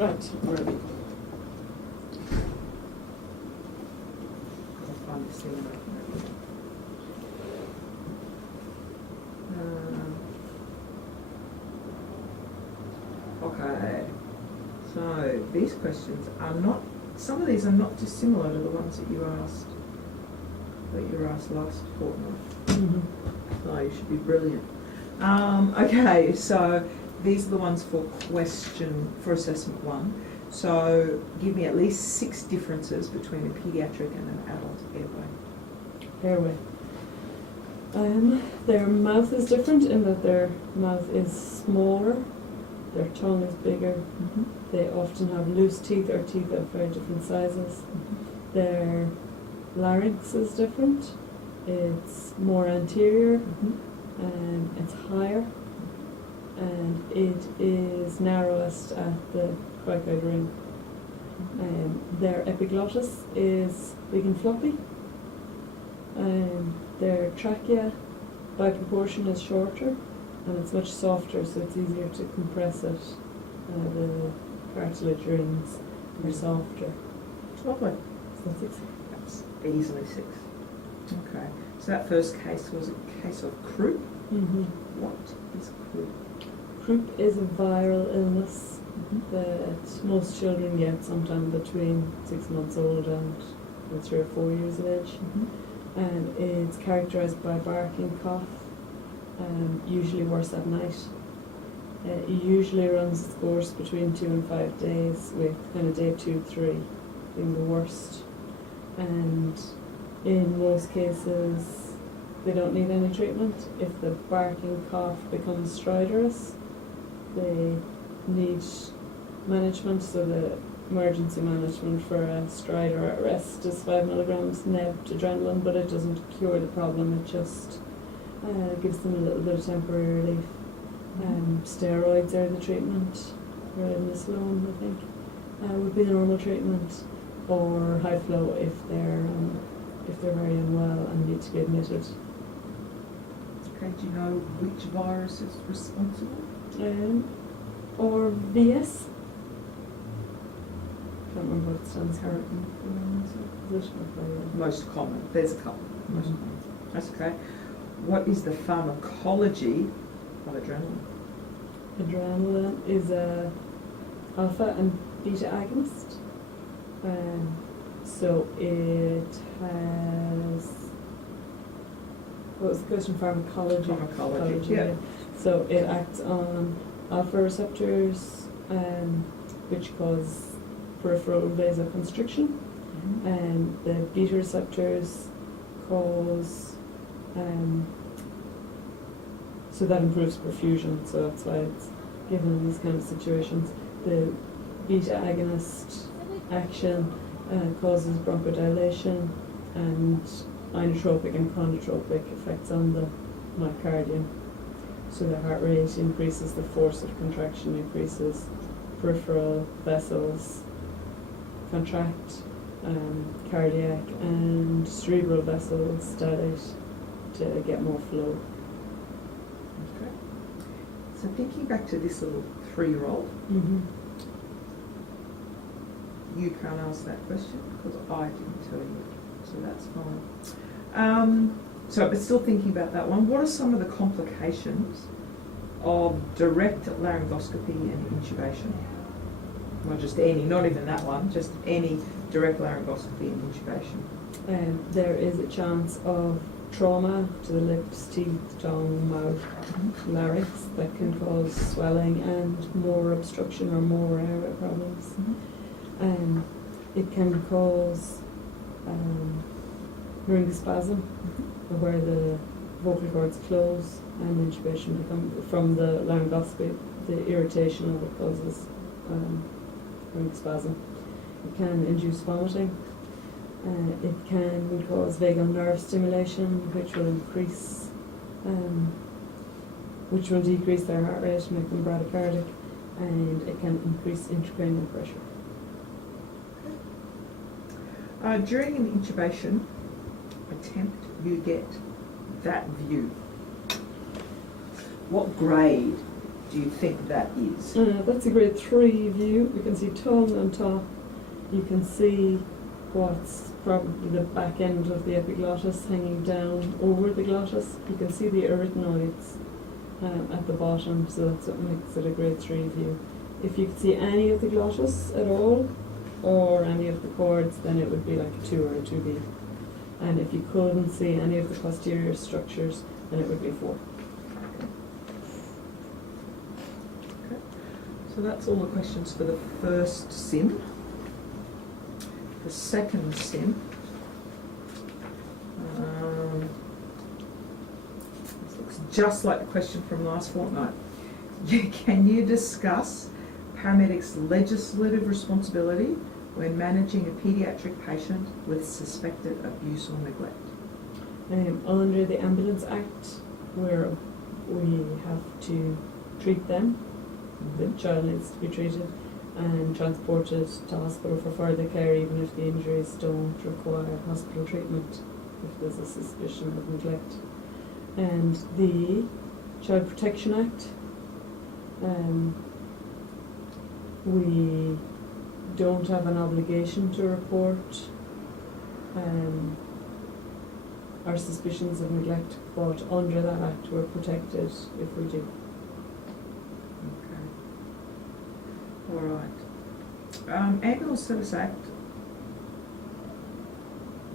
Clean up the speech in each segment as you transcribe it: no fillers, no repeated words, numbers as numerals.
Right, ready. I'll find this thing right. Okay, so these questions are not, some of these are not dissimilar to the ones that you asked last fortnight. Mm-hmm. So you should be brilliant. Okay, so these are the ones for assessment 1. So give me at least 6 differences between a paediatric and an adult airway. Airway. Their mouth is different in that their mouth is smaller, their tongue is bigger, Mm-hmm. they often have loose teeth or teeth of very different sizes. Mm-hmm. Their larynx is different, it's more anterior, Mm-hmm. and it's higher, and it is narrowest at the cricoid ring. Their epiglottis is big and floppy. Their trachea, by proportion, is shorter, and it's much softer, so it's easier to compress it. The cartilage rings are softer. Lovely. So that's it. That's easily 6. Okay. So that first case was a case of croup. Mm-hmm. What is croup? Croup is a viral illness Mm-hmm. that most children get sometime between 6 months old and 3 or 4 years of age. Mm-hmm. And it's characterised by barking cough, usually worse at night. It usually runs its course between 2 and 5 days, with kind of day 2, 3 being the worst. And in most cases, they don't need any treatment. If the barking cough becomes stridorous, they need management, so the emergency management for a stridor at rest is 5 milligrams nebbed adrenaline, but it doesn't cure the problem, it just gives them a little bit of temporary relief. Steroids are the treatment, prednisolone I think would be the normal treatment, or high flow if they're very unwell and need to be admitted. Okay, do you know which virus is responsible? Or VS. Can't remember what it stands for. Most common. There's a couple. Most common. That's okay. What is the pharmacology of adrenaline? Adrenaline is a alpha and beta agonist. So it has, what was the question? Pharmacology. Pharmacology, yeah. So it acts on alpha receptors, which cause peripheral vasoconstriction, and the beta receptors cause, so that improves perfusion, so that's why it's given in these kind of situations. The beta agonist action causes bronchodilation and inotropic and chronotropic effects on the myocardium. So the heart rate increases, the force of contraction increases, peripheral vessels contract, cardiac and cerebral vessels dilate to get more flow. Okay. So thinking back to this little 3-year-old, Mm-hmm. you can't ask that question because I didn't tell you, so that's fine. But still thinking about that one, what are some of the complications of direct laryngoscopy and intubation? Well, just any, not even that one, just any direct laryngoscopy and intubation. There is a chance of trauma to the lips, teeth, tongue, mouth, larynx that can cause swelling and more obstruction or more airway problems. It can cause laryngospasm, where the vocal cords close and intubation from the laryngoscopy. The irritation of it causes laryngospasm. It can induce vomiting. It can cause vagal nerve stimulation, which will decrease their heart rate, make them bradycardic, and it can increase intracranial pressure. During an intubation attempt, you get that view. What grade do you think that is? That's a grade 3 view. You can see tongue on top. You can see what's probably the back end of the epiglottis hanging down over the glottis. You can see the arytenoids at the bottom, so that's what makes it a grade 3 view. If you could see any of the glottis at all, or any of the chords, then it would be like a 2 or a 2B. And if you couldn't see any of the posterior structures, then it would be 4. So that's all the questions for the first sim. The second sim, this looks just like the question from last fortnight. Can you discuss paramedics' legislative responsibility when managing a paediatric patient with suspected abuse or neglect? Under the Ambulance Act, where we have to treat them, the child needs to be treated and transported to hospital for further care, even if the injuries don't require hospital treatment, if there's a suspicion of neglect. And the Child Protection Act, we don't have an obligation to report our suspicions of neglect, but under that act we're protected if we do. All right. Ambulance Service Act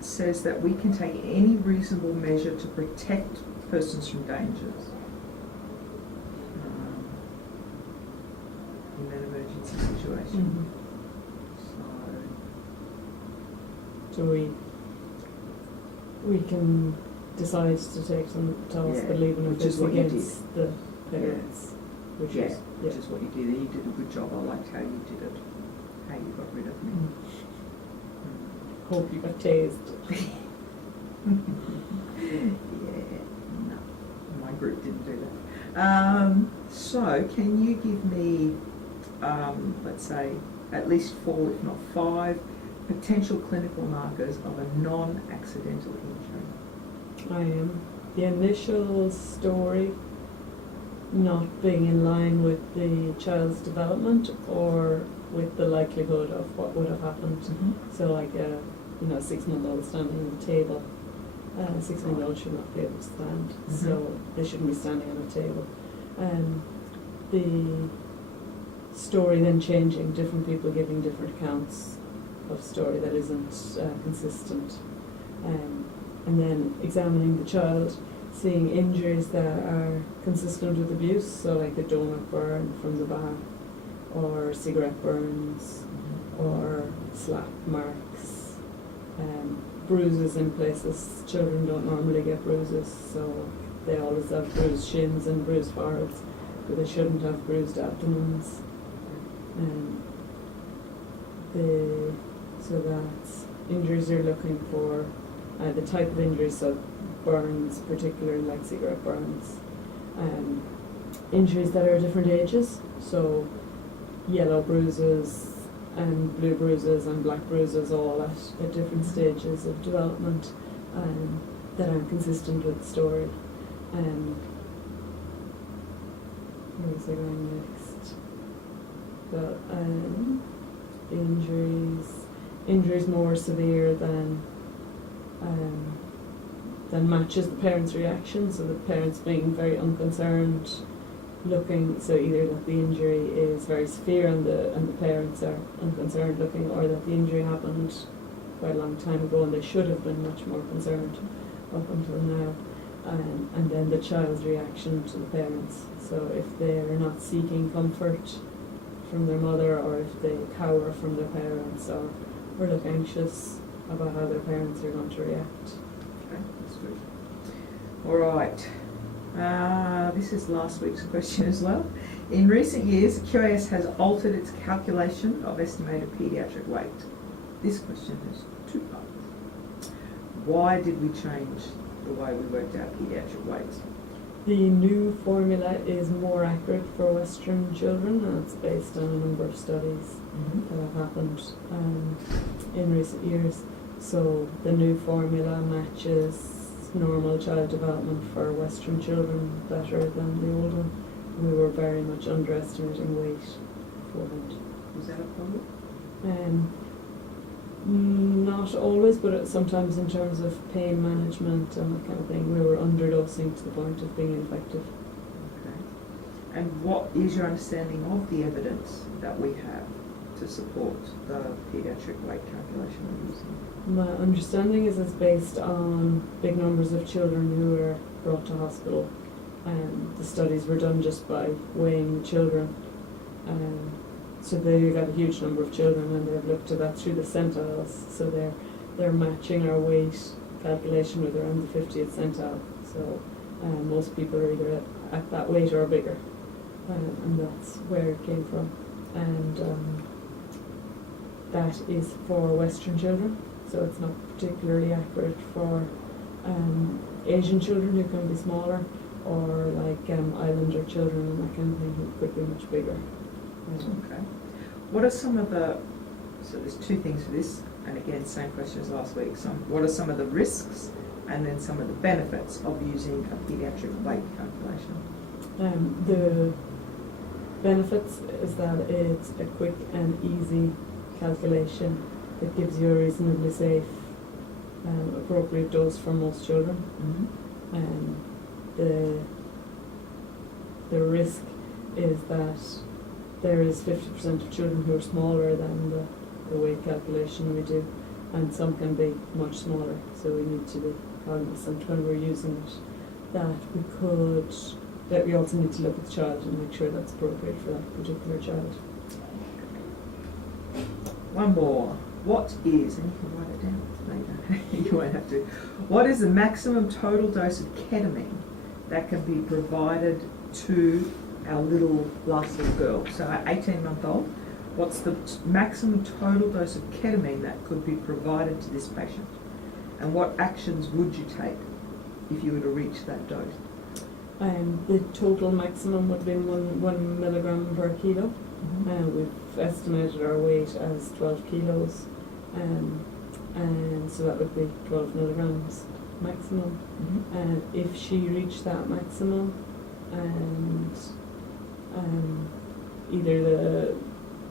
says that we can take any reasonable measure to protect persons from dangers in an emergency situation. So we can decide to take them to hospital even if it's against the parents. Which is what you did. You did a good job. I liked how you did it. How you got rid of me. Hope you got tased. Yeah, no, my group didn't do that. So, can you give me, let's say, at least 4, if not 5, potential clinical markers of a non-accidental injury? The initial story not being in line with the child's development or with the likelihood of what would have happened. So like a 6-month-old standing on the table. 6-month-old should not be able to stand, so they shouldn't be standing on a table. The story then changing, different people giving different accounts of story that isn't consistent. And then examining the child, seeing injuries that are consistent with abuse, so like the donut burn from the back, or cigarette burns, or slap marks, bruises in places. Children don't normally get bruises, so they always have bruised shins and bruised foreheads, but they shouldn't have bruised abdomens. So that's injuries you're looking for, the type of injuries, so burns, particularly like cigarette burns, injuries that are different ages, so yellow bruises and blue bruises and black bruises, all at different stages of development, that aren't consistent with the story. Where was I going next? But injuries more severe than matches the parents' reaction, so the parents being very unconcerned, looking, so either that the injury is very severe and the parents are unconcerned looking, or that the injury happened quite a long time ago and they should have been much more concerned up until now. And then the child's reaction to the parents, so if they're not seeking comfort from their mother, or if they cower from their parents, or look anxious about how their parents are going to react. Okay, that's good. All right. This is last week's question as well. In recent years, QAS has altered its calculation of estimated paediatric weight. This question has 2 parts. Why did we change the way we worked out paediatric weights? The new formula is more accurate for Western children, and it's based on a number of studies that have happened in recent years. So the new formula matches normal child development for Western children better than the old one. we were very much underestimating weight beforehand. Is that a problem? Not always, but sometimes in terms of pain management and that kind of thing, we were underdosing to the point of being ineffective. Okay. And what is your understanding of the evidence that we have to support the paediatric weight calculation we're using? My understanding is it's based on big numbers of children who were brought to hospital. The studies were done just by weighing the children. So they got a huge number of children, and they've looked at that through the centiles. So they're matching our weight calculation with around the 50th centile. So most people are either at that weight or bigger, and that's where it came from. And that is for Western children, so it's not particularly accurate for Asian children who can be smaller, or like Islander children and that kind of thing who could be much bigger. Okay. What are some of the, so there's two things for this, and again, same question as last week. What are some of the risks and then some of the benefits of using a paediatric weight calculation? The benefits is that it's a quick and easy calculation that gives you a reasonably safe, appropriate dose for most children. Mm-hmm. The risk is that there is 50% of children who are smaller than the weight calculation we do, and some can be much smaller, so we need to be cognizant when we're using it that we also need to look at the child and make sure that's appropriate for that particular child. One more. What is, and you can write it down later, you won't have to, what is the maximum total dose of ketamine that can be provided to our last little girl, so our 18-month-old? What's the maximum total dose of ketamine that could be provided to this patient? And what actions would you take if you were to reach that dose? The total maximum would be 1 milligram per kilo. Mm-hmm. We've estimated our weight as 12 kilos, and so that would be 12 milligrams maximum. Mm-hmm. And if she reached that maximum, and either the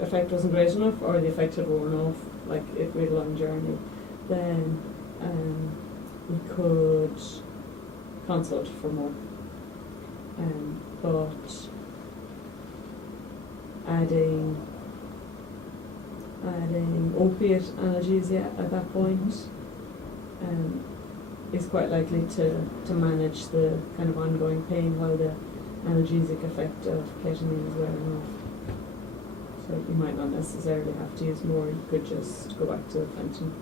effect wasn't great enough or the effect had worn off, like if we had a long journey, then we could consult for more. But adding opiate analgesia at that point is quite likely to manage the kind of ongoing pain while the analgesic effect of ketamine is wearing off. So you might not necessarily have to use more, you could just go back to the fentanyl.